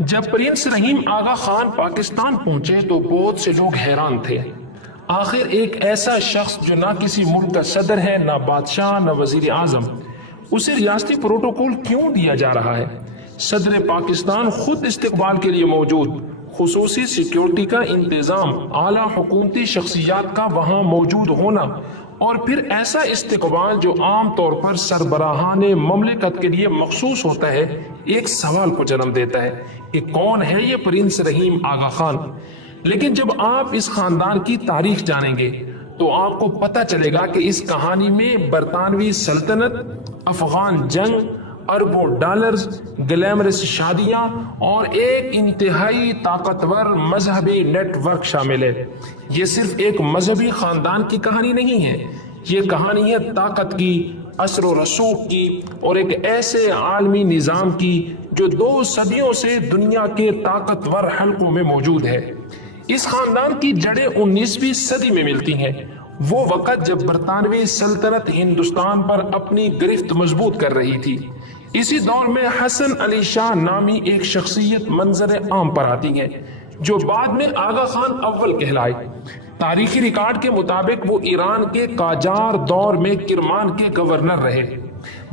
جب پرنس رحیم آغا خان پاکستان پہنچے تو بہت سے لوگ حیران تھے۔ آخر ایک ایسا شخص جو نہ کسی ملک کا صدر ہے، نہ بادشاہ، نہ وزیر اعظم، اسے ریاستی پروٹوکول کیوں دیا جا رہا ہے؟ صدر پاکستان خود استقبال کے لیے موجود، خصوصی سیکیورٹی کا انتظام، اعلیٰ حکومتی شخصیات کا وہاں موجود ہونا، اور پھر ایسا استقبال جو عام طور پر سربراہان مملکت کے لیے مخصوص ہوتا ہے، ایک سوال کو جنم دیتا ہے کہ کون ہے یہ پرنس رحیم آغا خان؟ لیکن جب آپ اس خاندان کی تاریخ جانیں گے تو آپ کو پتہ چلے گا کہ اس کہانی میں برطانوی سلطنت، افغان جنگ، اربوں ڈالرز، گلیمرس شادیاں اور ایک انتہائی طاقتور مذہبی نیٹ ورک شامل ہے۔ یہ صرف ایک مذہبی خاندان کی کہانی نہیں ہے، یہ کہانی ہے طاقت کی، اثر و رسوخ کی، اور ایک ایسے عالمی نظام کی جو 2 صدیوں سے دنیا کے طاقتور حلقوں میں موجود ہے۔ اس خاندان کی جڑیں 19ویں صدی میں ملتی ہیں، وہ وقت جب برطانوی سلطنت ہندوستان پر اپنی گرفت مضبوط کر رہی تھی۔ اسی دور میں حسن علی شاہ نامی ایک شخصیت منظر عام پر آتی ہے جو بعد میں آغا خان اول کہلائے۔ تاریخی ریکارڈ کے مطابق وہ ایران کے قاجار دور میں کرمان کے گورنر رہے۔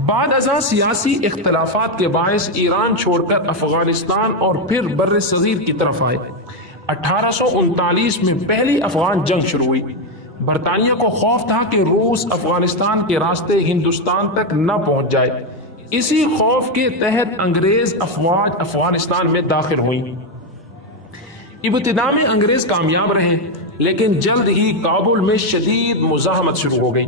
بعد ازاں سیاسی اختلافات کے باعث ایران چھوڑ کر افغانستان اور پھر بر صغیر کی طرف آئے۔ 1839 میں پہلی افغان جنگ شروع ہوئی۔ برطانیہ کو خوف تھا کہ روس افغانستان کے راستے ہندوستان تک نہ پہنچ جائے۔ اسی خوف کے تحت انگریز افواج افغانستان میں داخل ہوئیں۔ ابتدا میں انگریز کامیاب رہے، لیکن جلد ہی کابل میں شدید مزاحمت شروع ہو گئی۔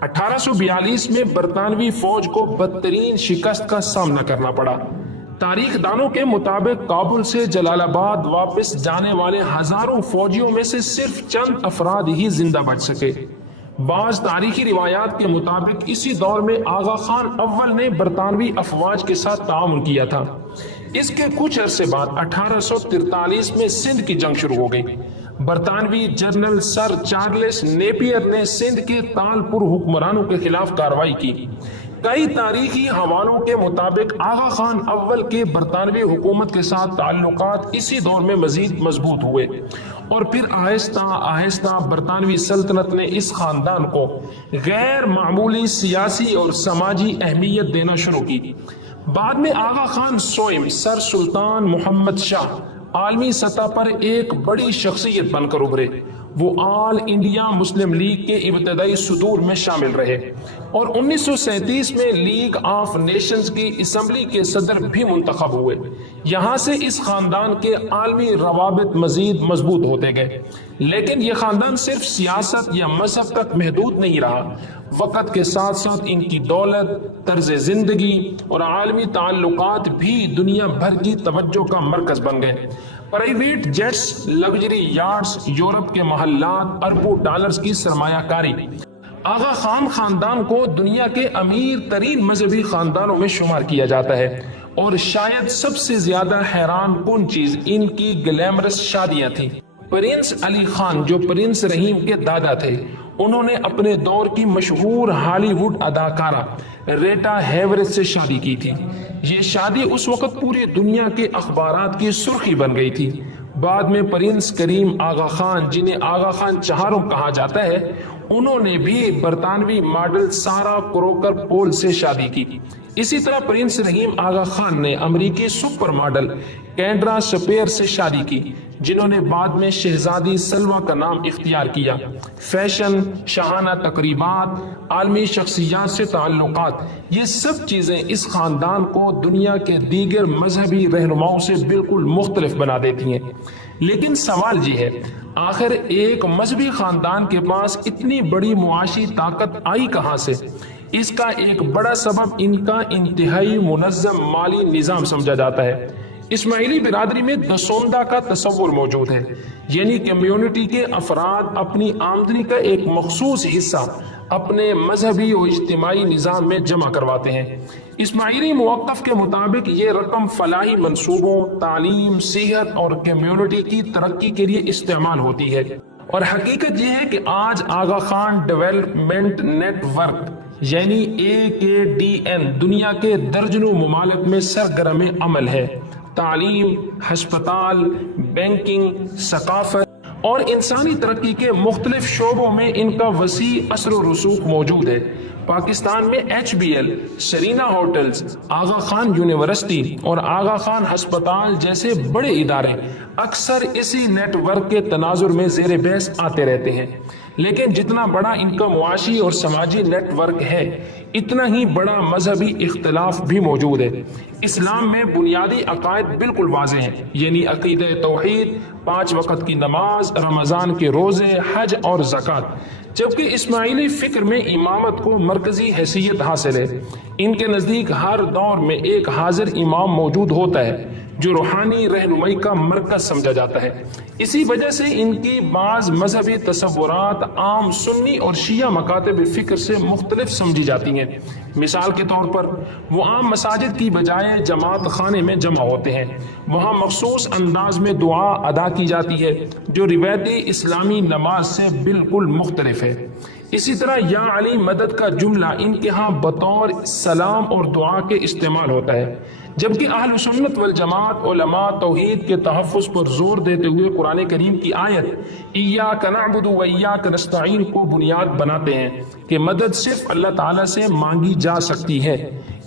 1842 میں برطانوی فوج کو بدترین شکست کا سامنا کرنا پڑا۔ تاریخ دانوں کے مطابق کابل سے جلال آباد واپس جانے والے ہزاروں فوجیوں میں سے صرف چند افراد ہی زندہ بچ سکے۔ بعض تاریخی روایات کے مطابق اسی دور میں آغا خان اول نے برطانوی افواج کے ساتھ تعاون کیا تھا۔ اس کے کچھ عرصے بعد 1843 میں سندھ کی جنگ شروع ہو گئی۔ برطانوی جنرل سر چارلس نیپیئر نے سندھ کے تالپور حکمرانوں کے خلاف کارروائی کی۔ کئی تاریخی حوالوں کے مطابق آغا خان اول کے برطانوی حکومت کے ساتھ تعلقات اسی دور میں مزید مضبوط ہوئے، اور پھر آہستہ آہستہ برطانوی سلطنت نے اس خاندان کو غیر معمولی سیاسی اور سماجی اہمیت دینا شروع کی۔ بعد میں آغا خان سوئم سر سلطان محمد شاہ عالمی سطح پر ایک بڑی شخصیت بن کر ابھرے۔ وہ آل انڈیا مسلم لیگ کے ابتدائی صدور میں شامل رہے اور 1937 میں لیگ آف نیشنز کی اسمبلی کے صدر بھی منتخب ہوئے۔ یہاں سے اس خاندان کے عالمی روابط مزید مضبوط ہوتے گئے، لیکن یہ خاندان صرف سیاست یا مذہب تک محدود نہیں رہا۔ وقت کے ساتھ ساتھ ان کی دولت، طرز زندگی اور عالمی تعلقات بھی دنیا بھر کی توجہ کا مرکز بن گئے۔ Private jets, luxury yards, Europe کے محلات، اربوں ڈالرز کی سرمایہ کاری۔ آغا خان خاندان کو دنیا کے امیر ترین مذہبی خاندانوں میں شمار کیا جاتا ہے، اور شاید سب سے زیادہ حیران کن چیز ان کی گلیمرس شادیاں تھیں۔ پرنس علی خان جو پرنس رحیم کے دادا تھے، انہوں نے اپنے دور کی مشہور ہالی ووڈ اداکارہ ریٹا ہیورتھ سے شادی کی تھی۔ یہ شادی اس وقت پوری دنیا کے اخبارات کی سرخی بن گئی تھی۔ بعد میں پرنس کریم آغا خان، جنہیں آغا خان چہارم کہا جاتا ہے، انہوں نے بھی برطانوی ماڈل سارا کروکر پول سے شادی کی۔ اسی طرح پرنس رحیم آغا خان نے امریکی سپر ماڈل کینڈرا سپیر سے شادی کی، جنہوں نے بعد میں شہزادی سلوہ کا نام اختیار کیا۔ فیشن، شاہانہ تقریبات، عالمی شخصیات سے تعلقات، یہ سب چیزیں اس خاندان کو دنیا کے دیگر مذہبی رہنماؤں سے بالکل مختلف بنا دیتی ہیں۔ لیکن سوال یہ ہے، آخر ایک مذہبی خاندان کے پاس اتنی بڑی معاشی طاقت آئی کہاں سے؟ اس کا ایک بڑا سبب ان کا انتہائی منظم مالی نظام سمجھا جاتا ہے۔ اسماعیلی برادری میں دسوندہ کا تصور موجود ہے، یعنی کمیونٹی کے افراد اپنی آمدنی کا ایک مخصوص حصہ اپنے مذہبی اور اجتماعی نظام میں جمع کرواتے ہیں۔ اسماعیلی موقف کے مطابق یہ رقم فلاحی منصوبوں، تعلیم، صحت اور کمیونٹی کی ترقی کے لیے استعمال ہوتی ہے۔ اور حقیقت یہ ہے کہ آج آغا خان ڈیولپمنٹ نیٹ ورک یعنی AKDN دنیا کے درجنوں ممالک میں سرگرم عمل ہے۔ تعلیم، ہسپتال، بینکنگ، ثقافت اور انسانی ترقی کے مختلف شعبوں میں ان کا وسیع اثر و رسوخ موجود ہے۔ پاکستان میں HBL، سرینا ہوٹلز، آغا خان یونیورسٹی اور آغا خان ہسپتال جیسے بڑے ادارے اکثر اسی نیٹ ورک کے تناظر میں زیر بحث آتے رہتے ہیں، لیکن جتنا بڑا ان کا معاشی اور سماجی نیٹ ورک ہے اتنا ہی بڑا مذہبی اختلاف بھی موجود ہے۔ اسلام میں بنیادی عقائد بالکل واضح ہیں، یعنی عقیدہ توحید، 5 وقت کی نماز، رمضان کے روزے، حج اور زکوٰۃ، جبکہ اسماعیلی فکر میں امامت کو مرکزی حیثیت حاصل ہے۔ ان کے نزدیک ہر دور میں ایک حاضر امام موجود ہوتا ہے جو روحانی رہنمائی کا مرکز سمجھا جاتا ہے۔ اسی وجہ سے ان کی بعض مذہبی تصورات عام سنی اور شیعہ مکاتب فکر سے مختلف سمجھی جاتی ہیں۔ مثال کے طور پر وہ عام مساجد کی بجائے جماعت خانے میں جمع ہوتے ہیں، وہاں مخصوص انداز میں دعا ادا کی جاتی ہے جو روایتی اسلامی نماز سے بالکل مختلف ہے۔ اسی طرح یا علی مدد کا جملہ ان کے ہاں بطور سلام اور دعا کے استعمال ہوتا ہے، جبکہ اہل سنت والجماعت علماء توحید کے تحفظ پر زور دیتے ہوئے قرآن کریم کی آیت ایاک نعبد و ایاک نستعین کو بنیاد بناتے ہیں کہ مدد صرف اللہ تعالیٰ سے مانگی جا سکتی ہے۔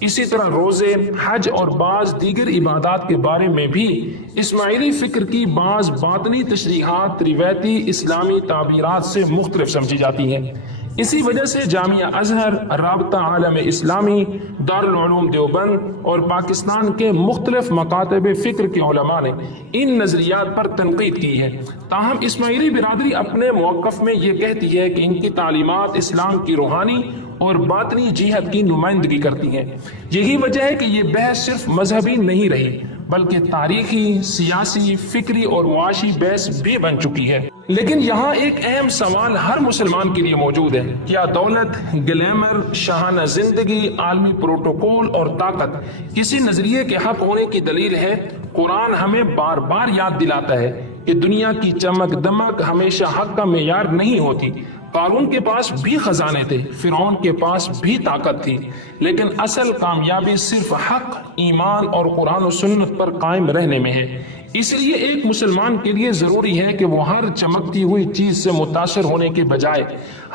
اسی طرح روزے، حج اور بعض دیگر عبادات کے بارے میں بھی اسماعیلی فکر کی بعض باطنی تشریحات روایتی اسلامی تعبیرات سے مختلف سمجھی جاتی ہیں۔ اسی وجہ سے جامعہ ازہر، رابطہ عالم اسلامی، دارالعلوم دیوبند اور پاکستان کے مختلف مکاتب فکر کے علماء نے ان نظریات پر تنقید کی ہے۔ تاہم اسماعیلی برادری اپنے موقف میں یہ کہتی ہے کہ ان کی تعلیمات اسلام کی روحانی اور باطنی جہت کی نمائندگی کرتی ہیں۔ یہی وجہ ہے کہ یہ بحث صرف مذہبی نہیں رہی بلکہ تاریخی، سیاسی، فکری اور معاشی بحث بھی بن چکی ہے۔ لیکن یہاں ایک اہم سوال ہر مسلمان کے لیے موجود ہے، کیا دولت، گلیمر، شاہانہ زندگی، عالمی پروٹوکول اور طاقت کسی نظریے کے حق ہونے کی دلیل ہے؟ قرآن ہمیں بار بار یاد دلاتا ہے کہ دنیا کی چمک دمک ہمیشہ حق کا معیار نہیں ہوتی۔ قارون کے پاس بھی خزانے تھے، فرعون کے پاس بھی طاقت تھی، لیکن اصل کامیابی صرف حق، ایمان اور قرآن و سنت پر قائم رہنے میں ہے۔ اس لیے ایک مسلمان کے لیے ضروری ہے کہ وہ ہر چمکتی ہوئی چیز سے متاثر ہونے کے بجائے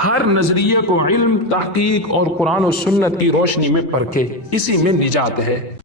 ہر نظریے کو علم، تحقیق اور قرآن و سنت کی روشنی میں پرکھے۔ اسی میں نجات ہے۔